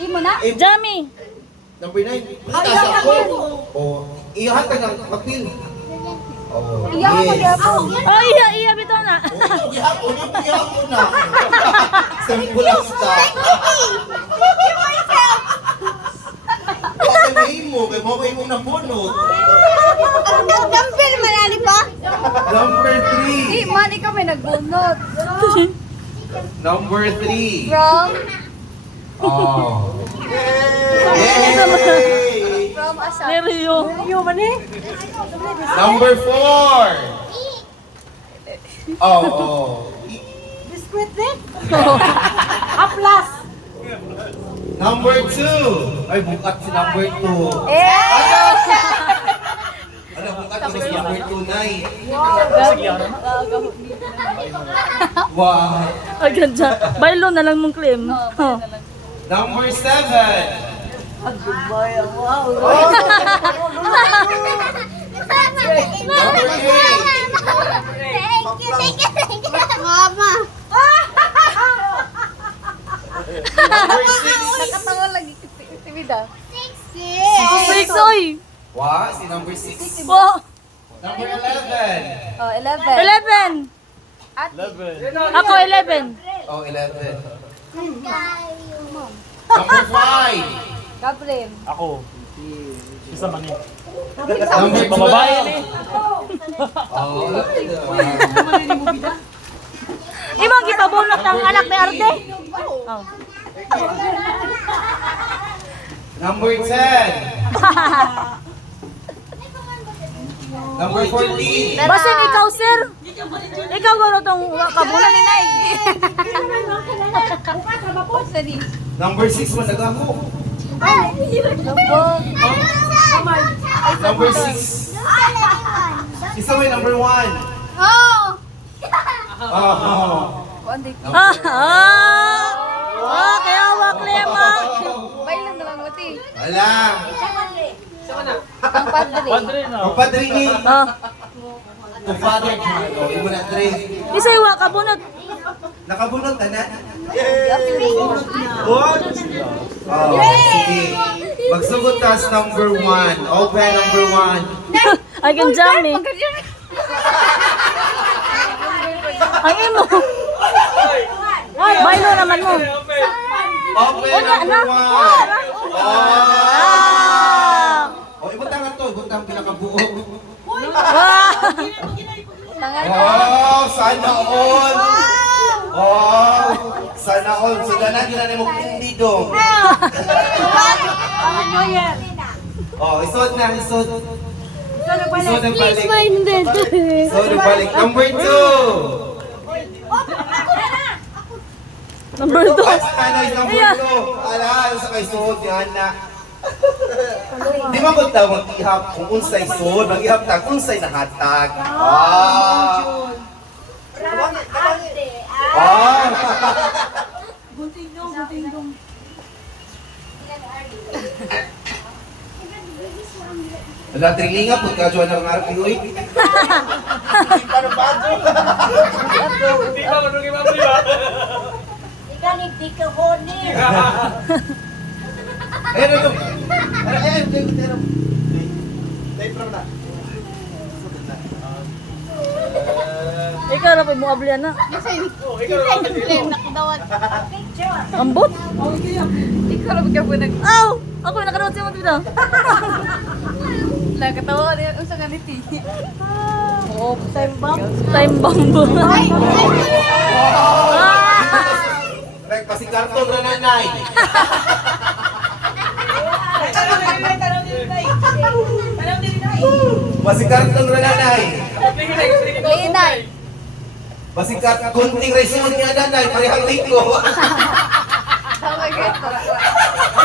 Imo na? Jamie. Number 9. Taas ako. Oh, iyahan ka ng papel. Oh, Iyaw mo gyapon. Ay, iya bitaw na. Ihapon na. Simple lang sa. Bakit may mo? Kaya mo may mo na bunot. Number manali pa? Number Di 3. man ikaw may nagbunot. Number 3. From Oh. Yay! from asa? Neryo. Number 4. Oh. Number 2. Ay, bukat si number 2. Ano, bukat si number 2, Nay. Wow. Ay, ganda. Baylo na lang mong claim. Oh. Number 7. Number 8. Mama. Number 6. Nakatawa lagi tibida. 6, oy. Wow, si number 6. Oh, Number 11. Oh, 11. 11. Ako 11. Oh, 11. Number 5. Gabriel. Ako. Isa man yun. Number 12. Bababae yan eh. Oh, Imong gipabunot ang anak ni Arte. Oh. Number 10. Number 14. Basin ikaw, sir. Ikaw gano tong kabulan ni Nay. Number 6 man nagamo. Lubog. Number 6. Isa may number 1. Oh! Oh. Kundi. Oh, kaya wa claim ah. Bailan na lang mati. Wala. Ang padre. Padre na. Ang padre ni. Oh. To father John. Oh, imo na 3. Isay wa kabunot. Nakabunot na na. What? Oh, sige. Magsugot tas number 1. Open number 1. Ay, kan Jamie. Ang imo. Baylo naman mo. Open number 1. Oh. Ah. Oh, ibutang to. Ibutang pinakabuo. Wow. Tangan. Oh, sana all. Oh, sana all. Sudanan yun na mo hindi dong. Oh, isod na, isod. Isod ang balik. Isod ang balik. Number 2. Number 2. Ay, ano is number 2? Ala, sa kay suod yan na. Di ba kung tawag ihap kung unsay suod, mag-ihap tag unsay nahatag. Ah. Ah. Wala trilinga pud kadyo na nga piloy. Para bago. Di ba ano kay Mami ba? Eh, ano to? Na. Ikaw na pa mo ablian na. Ambot? Ikaw lang ka po nag... Aw! Ako nakanood siya mo dito. Nakatawa niya ang sa ganiti. Oh, time bomb. Time bomb. Rek pasikarton ra nanay. Pasikarton ra nanay. Linay. Basikat kunting resume niya nanay, parehang liko. Oh my God.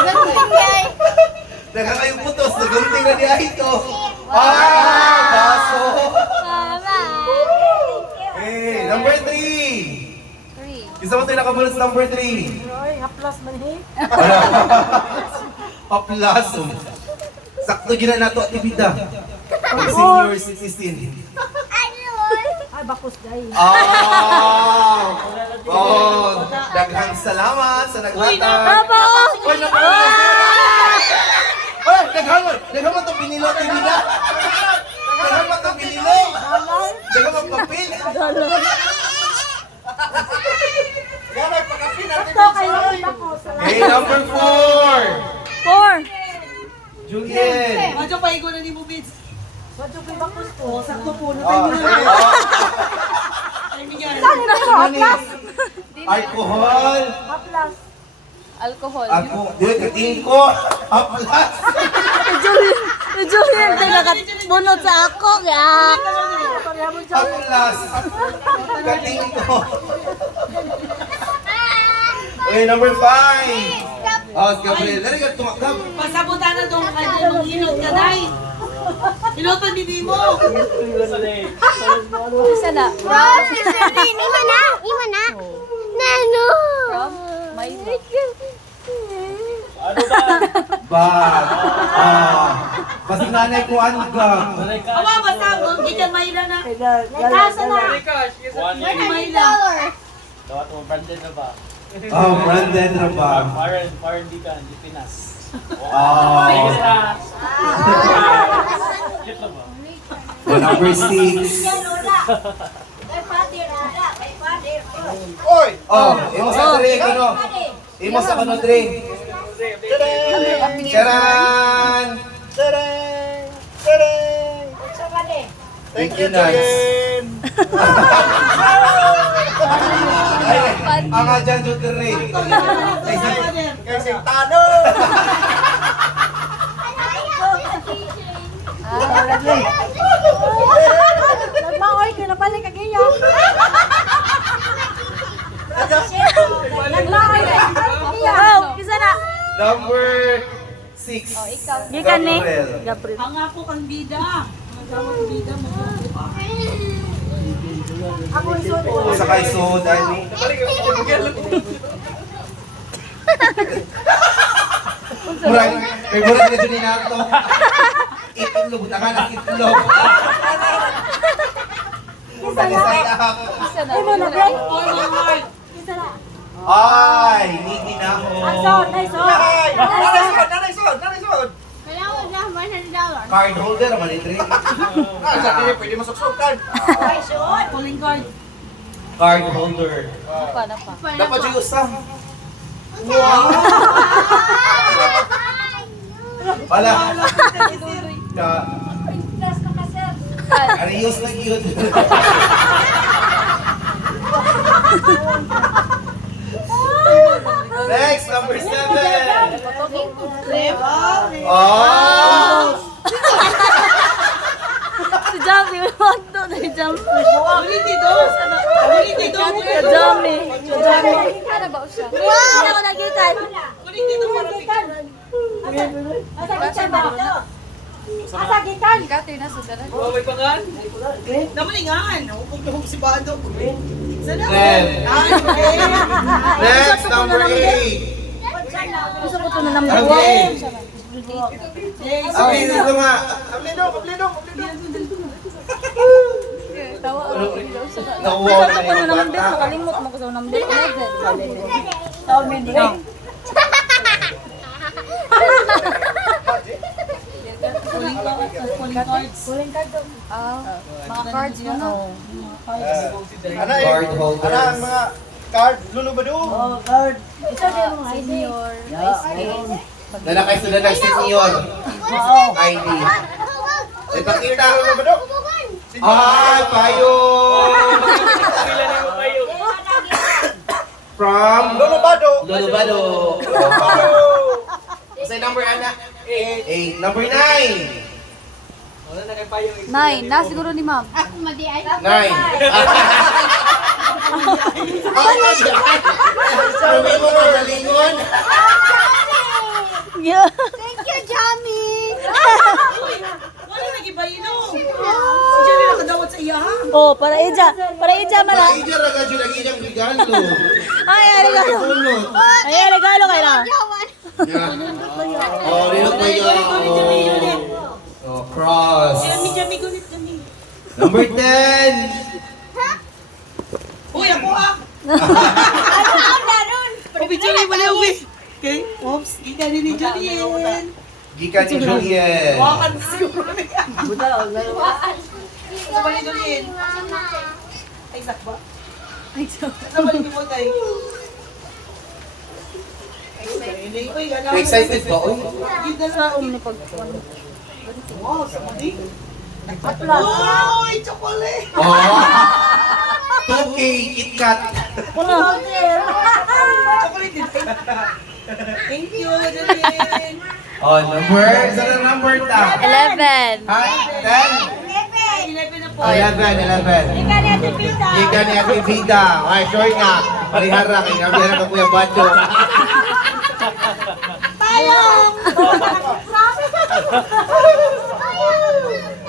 Gantay. Daghang kayong putos, nagunting na niya ito. Baso. Mama. Eh, number 3. 3. Isa mo tayo nakabulat sa number 3. Ay, haplas man eh. Haplas. Sakto gina nato at ibida. Pag senior citizen. bakos dahil. Daghang salamat sa naghatag. Papa! Uy, daghang mo itong binilo, tibida. Daghang mo itong binilo. Daghang mo papil. Ito kayo ang bakos. Okay, number 4. 4. Juliet. Madyo pa ikaw na ni mo, Vince. Ito kayo bakos ko. Sakto po na Oh, tayo. Ay, bigyan. alcohol. Haplas. Alcohol. Ako, di, katingin ko. Aplas. Julian, bunot sa ako. Aplas. Katingin ko. Okay, number 5. Oh, Gabriel. Dali ka tumakab. Pasabutan na doon kayo ng hinot ka, Day. Hinotan din mo. Isa na. Ima na. Nano. From Mayla. Ano ba? Ba. Basta nanay ko ang gag. Awa, basta mo. Hindi ka mayla na. Nagkasa na. One year. Mayla. Dapat mo branded na ba? Oh, branded na ba? Foreign di ka, di Pinas. Oh. Cute na ba? Number 6. Oy! Oh, imo sa drink, ano? Imo sa ano drink? Charan! Thank you, Nice. Ay, ang adyan dyan drink. Kasi tano! Nagmaoy ka na pala kagiya. Nagmaoy ka na pala kagiya. Oh, isa na. Number 6. Oh, ikaw. Gikan ni. Gabriel. Gabriel. Ang ako kang bida. Ang tawag bida mo. Ako iso. Sa kay so, Dani. Murag, may murag na dyan na ito. Itlog, taka na itlog. Side up. Isa na. Imo na, Bray. All my heart. Isa na. Ay, hindi na ako. Ason, naison. Nanaysod! Kailangan na $100. Card holder, malitri. Sa tili, pwede masuksukan. Calling card. Card holder. Pa na pa. Dapat yung usa. Wala. Arios na yun. Next, number 7. Oh! Si Jamie, wag to na Jamie. Ulit dito. Ulit dito. Si Jamie. Si Jamie. Ano ba siya? Hindi ako nagikan. Ulit dito para picture. Asa gikan ba? Asa gikan? Kater na sa dalan. May pangan? Namalingan. Huwag na huwag si Bado. Sana. 10. Next, number 8. Gusto ko to na number Okay. 1. Okay, dito nga. Tawa ako daw siya. Nakuha Gusto ko na number 1. Makalimot mo ko sa number 11. Taon mo din. Calling cards. Kuling card daw. Mga cards mo na. Card holder. Ano ang mga card? Lulu ba doon? Oh, card. Isa din mo ID. Senior. Lalakay sila ng senior. ID. Ipakita ko na ba doon? Ay, payo! Pila na mo kayo. From Lulu ba doon? Lulubado. Sa number anak? 8. Number 9. Wala na kay payo. 9. Na siguro ni ma'am. 9. Sabi mo na galingon. Yeah. Thank you, Jamie! Wala nag-ibayino. Si Jerry nakadawat sa iya. Oh, para ija mala. Paija raga dyan ang inyong regalo. Ay, regalo. Bunot. Ay, regalo kay na. Oh, rinot na yun. Oh, cross. Jeremy, Jeremy, gunit kami. Number 10. O, picture mo na, uwi. Okay, oops, ika ni Julian. Gikan ni Julian. Wakan siguro niya. Sa bali Julian. Ay, sakba. Sa bali ni mo tayo. Uy, ganaw. Excited ba? Uy. Ganda sa ni pag. Wow, sa mali. Uy, chocolate. Oh. 2K KitKat. Chocolate din. Thank you, Julian. Oh, number. Saan ang number ta? 11. Ha? 10? 11 na po. 11. Ika ni Ate Vida. Ay, sure nga. Parihara kay Gabi na ka Kuya Bato.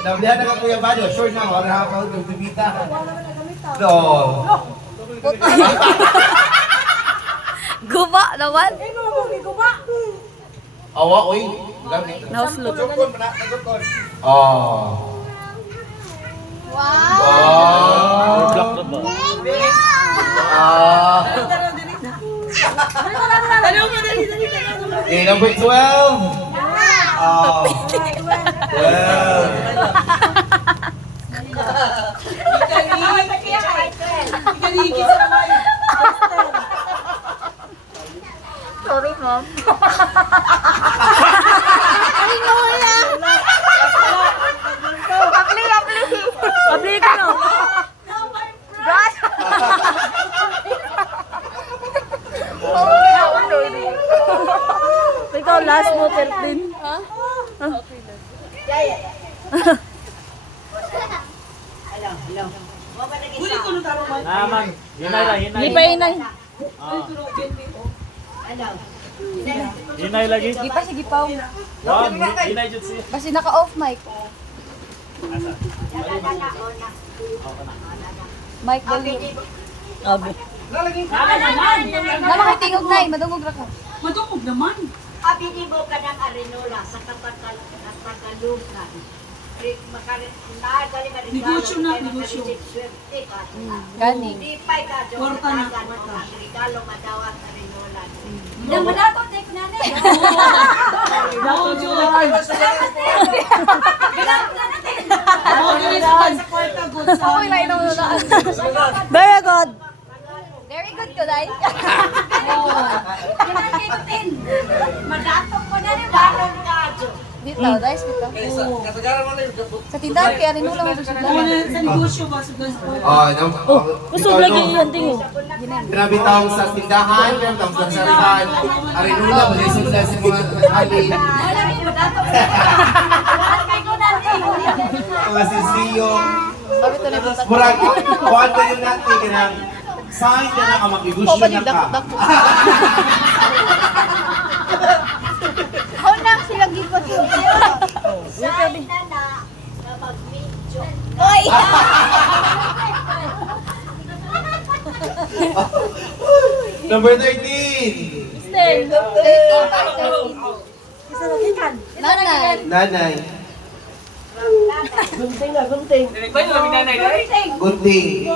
Nablihan na ka Kuya Bato. Sure nga. Wala ka Ate Vida. No. Guba naman. Awa, uy. Gabi. Nauslot. Nagukon pa na, nagukon. Oh. Wow. Wow. Block na ba? Ah. Tanong mo, dali. Okay, number 12. Oh. 12. Sorry, ma'am. Abli ka no. Brad. Ikaw last mo 13. Ha? Huli ko nung tarong man. Naman. Hinay lang, hinay. Hindi pa inay. Hinay lagi. Hindi pa sige pa. Wow, hinay jud siya. Kasi naka-off mic. Mic volume. Abi. Nama kay tingog nay, madungog ra ka. Matungkog naman. Abinibo ka ng arenola sa Katagalugan. Negosyo na, negosyo. Gani. Lipay ka, Kwarta na, ang regalo madawat arenola. Nang madato take na ni. Wow, Julian. Wow, Julian. Sa kwarta, good sa Okay lang ito na. Very good. Very good ko dai. Kailan kayo tin? Madatong ko na rin. Dalong kadyo. Dito, guys, dito. Kasagaran mo na yung Sa tindahan kaya rin ulang Ano susunod. sa negosyo ba? Sa kwarta. Oh, kusog lagi yan tingin. Grabe taong sa tindahan, grabe taong sa sarihan. Arinula, malisod sa si mga alin. Mga sisiyong. Sabi to na butat. Murag, kuhan ba yun natin, kanang sign na na ka mag-negosyo na ka. How na sila gipot yun? Sign na na mag-medyo. Oy! Number 13. Nanay. Nanay. Ba yung labi nanay dahil? Gunting.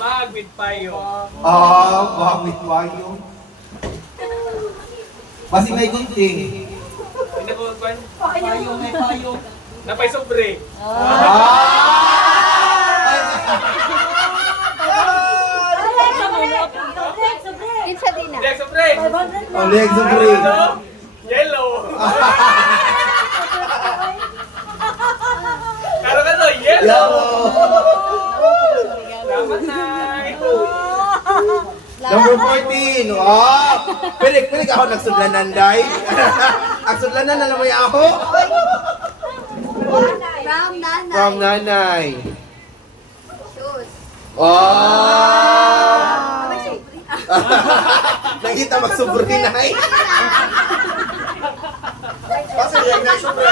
Bag with payo. Oh, bakit wayo? Basig may gunting. Hindi po kwan. Payo, may payo. Napay sobre. Kinsa din na. Hindi sobre. Oh, legs of ring. Yellow. Karo ka to, yellow. Salamat nay. Number 14. Oh, pilik ako nagsudlanan, day. Nagsudlanan na naman ako. From nanay. From nanay. Shoes. Oh! Nakita magsubri na eh. Kasi yung nagsubre.